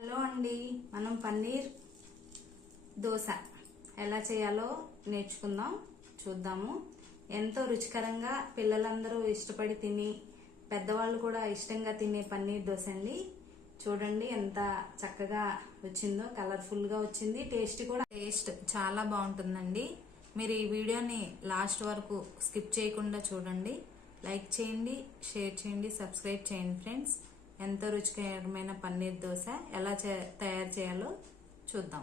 Hello అండి, మనం పన్నీర్ దోశ ఎలా చేయాలో నేర్చుకుందాం. చూద్దాము. ఎంతో రుచికరంగా పిల్లలందరూ ఇష్టపడి తిని పెద్దవాళ్ళు కూడా ఇష్టంగా తినే పన్నీర్ దోశ అండి. చూడండి ఎంత చక్కగా వచ్చిందో, కలర్ఫుల్గా వచ్చింది. టేస్ట్ చాలా బాగుంటుందండి. మీరు ఈ వీడియోని లాస్ట్ వరకు స్కిప్ చేయకుండా చూడండి. లైక్ చేయండి, షేర్ చేయండి, సబ్స్క్రైబ్ చేయండి ఫ్రెండ్స్. ఎంతో రుచికరమైన పన్నీర్ దోశ ఎలా తయారు చేయాలో చూద్దాం.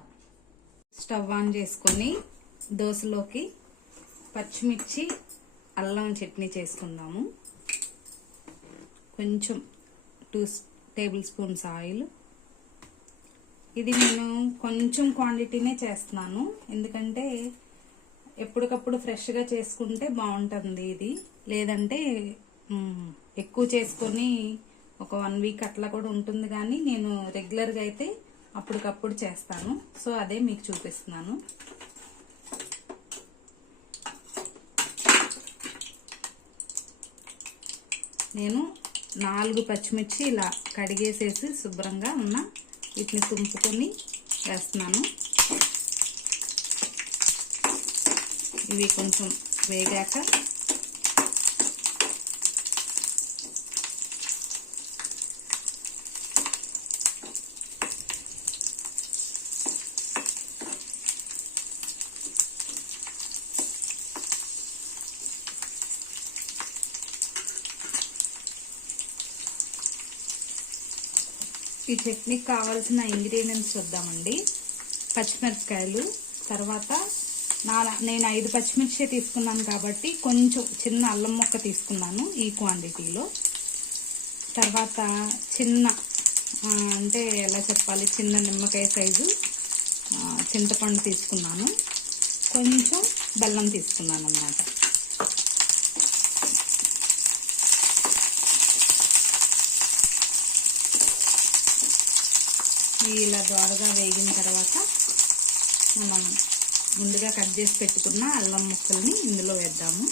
స్టవ్ ఆన్ చేసుకొని దోశలోకి పచ్చిమిర్చి అల్లం చట్నీ చేసుకుందాము. కొంచెం 2 టేబుల్ స్పూన్స్ ఆయిల్. ఇది నేను కొంచెం క్వాంటిటీనే చేస్తున్నాను, ఎందుకంటే ఎప్పటికప్పుడు ఫ్రెష్గా చేసుకుంటే బాగుంటుంది. ఇది లేదంటే ఎక్కువ చేసుకొని ఒక 1 వీక్ అట్లా కూడా ఉంటుంది, కానీ నేను రెగ్యులర్గా అయితే అప్పటికప్పుడు చేస్తాను. సో అదే మీకు చూపిస్తున్నాను. నేను 4 పచ్చిమిర్చి ఇలా కడిగేసేసి శుభ్రంగా వీటిని తుంపుకొని వేస్తున్నాను. ఇవి కొంచెం వేగాక ఈ చట్నీకి కావాల్సిన ఇంగ్రీడియంట్స్ చూద్దామండి. పచ్చిమిరపకాయలు, తర్వాత నేను 5 పచ్చిమిర్చి తీసుకున్నాను కాబట్టి కొంచెం చిన్న అల్లం ముక్క తీసుకున్నాను ఈ క్వాంటిటీలో. తర్వాత చిన్న అంటే ఎలా చెప్పాలి, చిన్న నిమ్మకాయ సైజు చింతపండు తీసుకున్నాను. కొంచెం బెల్లం తీసుకున్నాను అన్నమాట. ఇలా దోరగా వేగిన తర్వాత మనం ముందుగా కట్ చేసి పెట్టుకున్న అల్లం ముక్కల్ని ఇందులో వేద్దాము.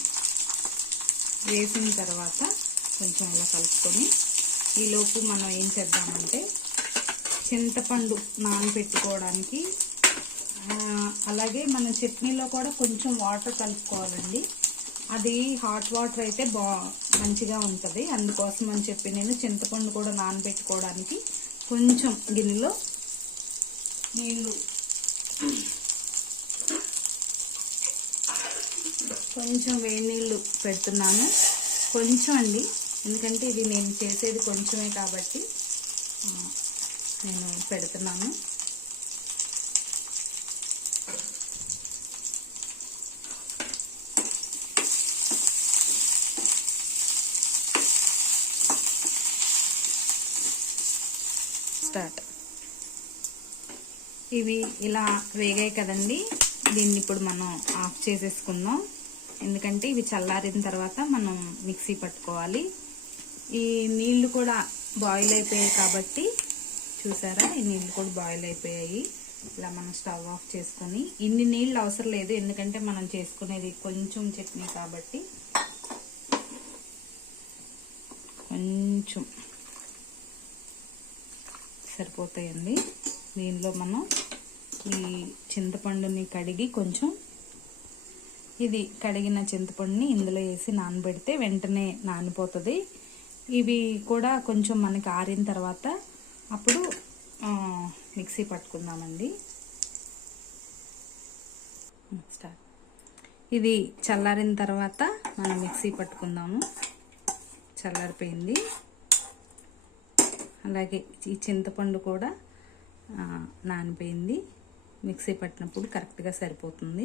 వేసిన తర్వాత కొంచెం ఇలా కలుపుకొని ఈలోపు మనం ఏం చేద్దామంటే చింతపండు నానబెట్టుకోవడానికి, అలాగే మన చట్నీలో కూడా కొంచెం వాటర్ కలుపుకోవాలండి. అది హాట్ వాటర్ అయితే మంచిగా ఉంటుంది. అందుకోసం అని చెప్పి నేను చింతపండు కూడా నానబెట్టుకోవడానికి కొంచెం గిన్నెలో నీళ్ళు, కొంచెం వేడి నీళ్ళు పెడుతున్నాను. కొంచెం అండి, ఎందుకంటే ఇది నేను చేసేది కొంచెమే కాబట్టి నేను పెడుతున్నాను. స్టార్ట్. ఇవి ఇలా వేగాయి కదండి, దీన్ని ఇప్పుడు మనం ఆఫ్ చేసేసుకుందాం. ఎందుకంటే ఇవి చల్లారిన తర్వాత మనం మిక్సీ పట్టుకోవాలి. ఈ నీళ్లు కూడా బాయిల్ అయిపోయాయి కాబట్టి, చూసారా, ఈ నీళ్లు కూడా బాయిల్ అయిపోయాయి. ఇలా మనం స్టవ్ ఆఫ్ చేసుకొని, ఇన్ని నీళ్ళు అవసరం లేదు ఎందుకంటే మనం చేసుకునేది కొంచెం చట్నీ కాబట్టి కొంచెం సరిపోతాయండి. దీనిలో మనం ఈ చింతపండుని కడిగి కొంచెం, ఇది కడిగిన చింతపండుని ఇందులో వేసి నానబెడితే వెంటనే నానిపోతుంది. ఇవి కూడా కొంచెం మనకి ఆరిన తర్వాత అప్పుడు మిక్సీ పట్టుకుందామండి. స్టార్ట్. ఇది చల్లారిన తర్వాత మనం మిక్సీ పట్టుకుందాము. చల్లారిపోయింది. అలాగే ఈ చింతపండు కూడా నానిపోయింది. మిక్సీ పట్టినప్పుడు కరెక్ట్గా సరిపోతుంది.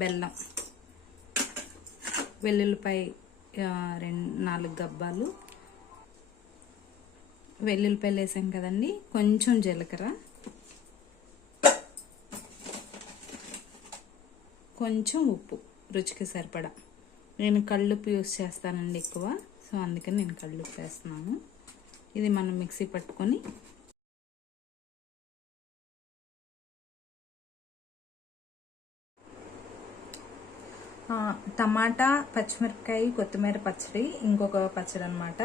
బెల్లం, వెల్లుల్లిపాయ 4 గబ్బాలు వెల్లుల్లిపాయలు వేసాం కదండి. కొంచెం జీలకర్ర, కొంచెం ఉప్పు రుచికి సరిపడా. నేను కళ్ళుప్పు యూస్ చేస్తానండి ఎక్కువ, సో అందుకని నేను కళ్ళుప్పు వేస్తున్నాను. ఇది మనం మిక్సీ పట్టుకొని టమాటా, పచ్చిమిరపకాయ, కొత్తిమీర పచ్చడి, ఇంకొక పచ్చడి అన్నమాట.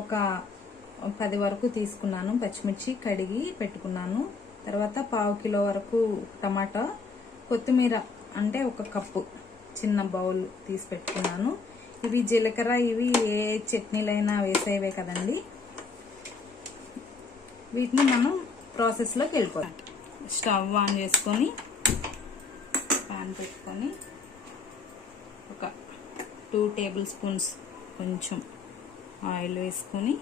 ఒక 10 వరకు తీసుకున్నాను పచ్చిమిర్చి, కడిగి పెట్టుకున్నాను. తర్వాత 1/2 కిలో వరకు టమాటా, కొత్తిమీర అంటే 1 కప్పు చిన్న బౌల్ తీసి పెట్టుకున్నాను. ఇవి జీలకర్ర, ఇవి ఏ చట్నీలైనా వేసేవే కదండి. వీటిని మనం ప్రాసెస్లోకి వెళ్ళిపోతాం. స్టవ్ ఆన్ చేసుకొని పాన్ పెట్టుకొని ఒక 2 టేబుల్ స్పూన్స్ కొంచెం ఆయిల్ వేసుకొని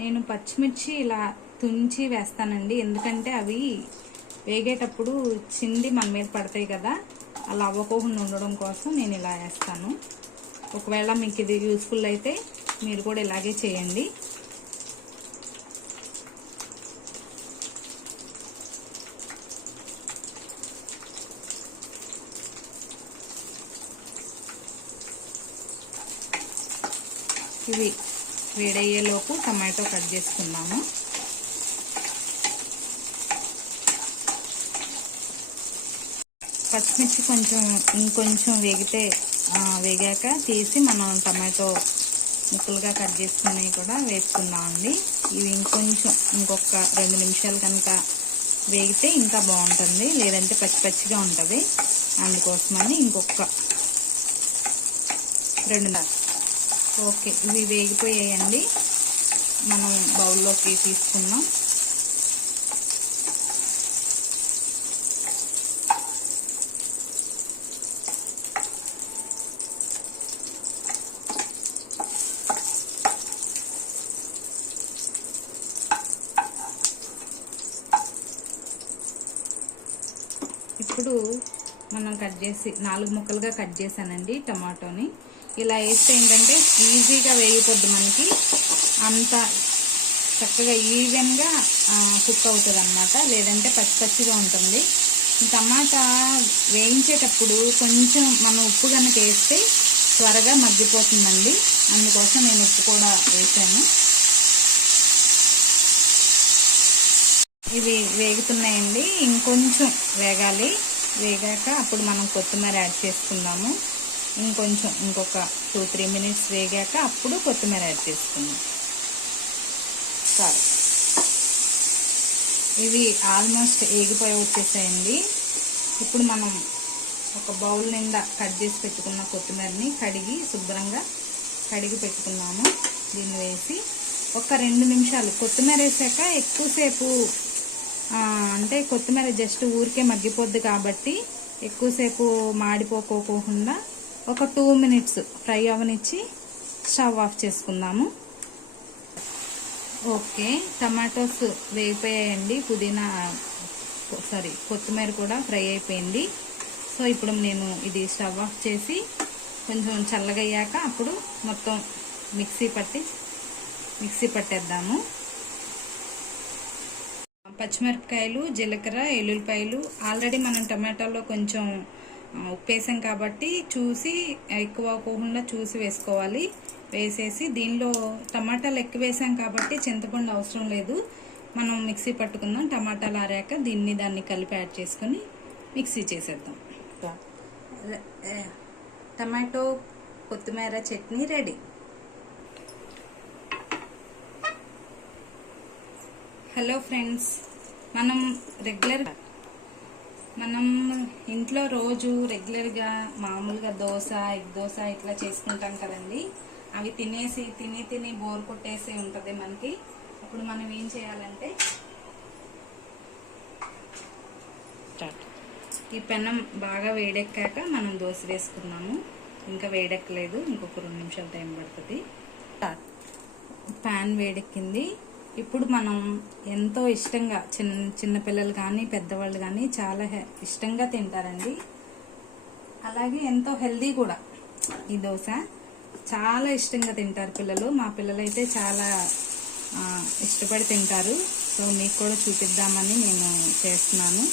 నేను పచ్చిమిర్చి ఇలా తుంచి వేస్తానండి, ఎందుకంటే అవి వేగేటప్పుడు చింది మన మీద పడతాయి కదా, అలా అవ్వకుండా ఉండడం కోసం నేను ఇలా వేస్తాను. ఒకవేళ మీకు ఇది యూస్ఫుల్ అయితే మీరు కూడా ఇలాగే చేయండి. ఇవి వేడయ్యేలోపు టమాటో కట్ చేసుకున్నాము. పచ్చిమిర్చి ఇంకొంచెం వేగాక తీసి మనం టమాటో ముక్కలుగా కట్ చేసుకుని కూడా వేసుకుందామండి. ఇవి ఇంకొక 2 నిమిషాలు కనుక వేగితే ఇంకా బాగుంటుంది, లేదంటే పచ్చిగా ఉంటుంది. అందుకోసమని ఇంకొక 2. ఓకే, ఇవి వేగిపోయాయండి. మనం బౌల్లోకి తీసుకుందాం. ఇప్పుడు మనం 4 ముక్కలుగా కట్ చేశానండి టమాటోని. ఇలా వేస్తే ఏంటంటే ఈజీగా వేగిపోద్ది, మనకి అంత చక్కగా ఈవెన్గా కుక్ అవుతుంది అన్నమాట, లేదంటే పచ్చిగా ఉంటుంది. టమాటా వేయించేటప్పుడు కొంచెం మనం ఉప్పు కనుక వేస్తే త్వరగా మగ్గిపోతుందండి, అందుకోసం నేను ఉప్పు కూడా వేసాను. ఇవి వేగుతున్నాయండి, ఇంకొంచెం వేగాలి. వేగాక అప్పుడు మనం కొత్తిమీర యాడ్ చేసుకుందాము. ఇంకొక 2-3 మినిట్స్ వేగాక అప్పుడు కొత్తిమీర యాడ్ చేసుకుందాం. ఇవి ఆల్మోస్ట్ వేగిపోయి వచ్చేసాయండి. ఇప్పుడు మనం ఒక బౌల్ నిండా కట్ చేసి పెట్టుకున్న కొత్తిమీరని శుభ్రంగా కడిగి పెట్టుకున్నాము. దీన్ని వేసి ఒక 2 నిమిషాలు, కొత్తిమీర వేసాక ఎక్కువసేపు అంటే కొత్తిమీర జస్ట్ ఊరికే మగ్గిపోద్ది కాబట్టి ఎక్కువసేపు మాడిపోకోకుండా ఒక 2 మినిట్స్ ఫ్రై అవనిచ్చి స్టవ్ ఆఫ్ చేసుకుందాము. ఓకే, టమాటోస్ వేగిపోయాయండి, కొత్తిమీర కూడా ఫ్రై అయిపోయింది. సో ఇప్పుడు నేను ఇది స్టవ్ ఆఫ్ చేసి కొంచెం చల్లగయ్యాక అప్పుడు మొత్తం మిక్సీ పట్టేద్దాము. పచ్చిమిరపకాయలు, జీలకర్ర, ఎల్లుల్లిపాయలు ఆల్రెడీ మనం టమాటాలో కొంచెం ఉప్పు వేసాం కాబట్టి ఎక్కువ అవ్వకుండా చూసి వేసుకోవాలి. వేసేసి దీనిలో టమాటాలు ఎక్కువ వేసాం కాబట్టి చింతపండు అవసరం లేదు, మనం మిక్సీ పట్టుకుందాం. టమాటాలు ఆరాక దాన్ని కలిపి యాడ్ చేసుకుని మిక్సీ చేసేద్దాం. టమాటో కొత్తిమీర చట్నీ రెడీ. హలో ఫ్రెండ్స్, మనం ఇంట్లో రోజు రెగ్యులర్గా మామూలుగా ఎగ్ దోశ ఇట్లా చేసుకుంటాం కదండి. అవి తిని బోర్ కొట్టేసి ఉంటుంది మనకి. అప్పుడు మనం ఏం చేయాలంటే ఈ పెనం బాగా వేడెక్కాక మనం దోశ వేసుకున్నాము. ఇంకా వేడెక్కలేదు, ఇంకొక 2 నిమిషాలు టైం పడుతుంది. ప్యాన్ వేడెక్కింది. ఇప్పుడు మనం ఎంతో ఇష్టంగా చిన్నపిల్లలు కానీ పెద్దవాళ్ళు కానీ చాలా ఇష్టంగా తింటారండి. అలాగే ఎంతో హెల్దీ కూడా. ఈ దోశ చాలా ఇష్టంగా తింటారు పిల్లలు. మా పిల్లలు అయితే చాలా ఇష్టపడి తింటారు. సో మీకు కూడా చూపిద్దామని నేను చేస్తున్నాను.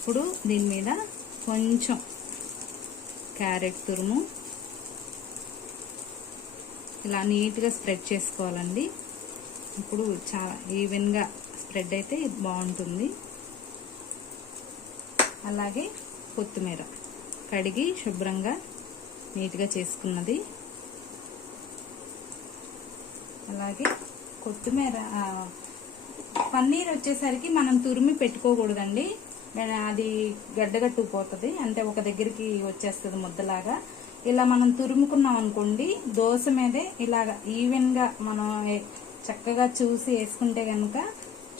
ఇప్పుడు దీని మీద కొంచెం క్యారెట్ తురుము, ఇలా నీట్గా స్ప్రెడ్ చేసుకోవాలండి. ఇప్పుడు చాలా ఈవెన్గా స్ప్రెడ్ అయితే బాగుంటుంది. అలాగే కొత్తిమీర కడిగి శుభ్రంగా నీట్గా చేసుకున్నది. అలాగే కొత్తిమీర పన్నీర్ వచ్చేసరికి మనం తురిమి పెట్టుకోకూడదండి, అది గడ్డగట్టుకుపోతుంది, అంటే ఒక దగ్గరికి వచ్చేస్తుంది ముద్దలాగా. ఇలా మనం తురుముకున్నాం అనుకోండి, దోశ మీదే ఇలాగ ఈవెన్గా మనం చక్కగా చూసి వేసుకుంటే కనుక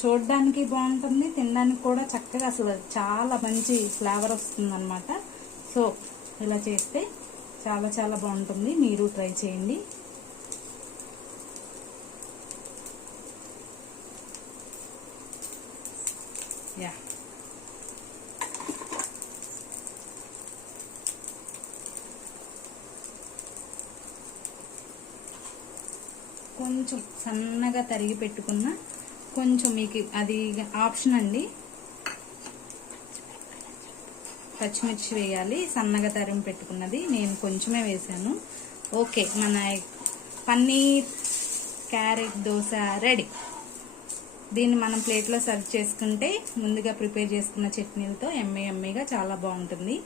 చూడడానికి బాగుంటుంది, తినడానికి కూడా చక్కగా అసలు చాలా మంచి ఫ్లేవర్ వస్తుంది అనమాట. సో ఇలా చేస్తే చాలా చాలా బాగుంటుంది, మీరు ట్రై చేయండి. యా కొంచెం సన్నగా తరిగి పెట్టుకున్న కొంచెం మీకు అది ఆప్షన్ అండి, పచ్చిమిర్చి వేయాలి. సన్నగా తరిగి పెట్టుకున్నది నేను కొంచెమే వేసాను. ఓకే, మన పన్నీర్ క్యారెట్ దోశ రెడీ. దీన్ని మనం ప్లేట్లో సర్వ్ చేసుకుంటే ముందుగా ప్రిపేర్ చేసుకున్న చట్నీలతో ఎమ్మీగా చాలా బాగుంటుంది.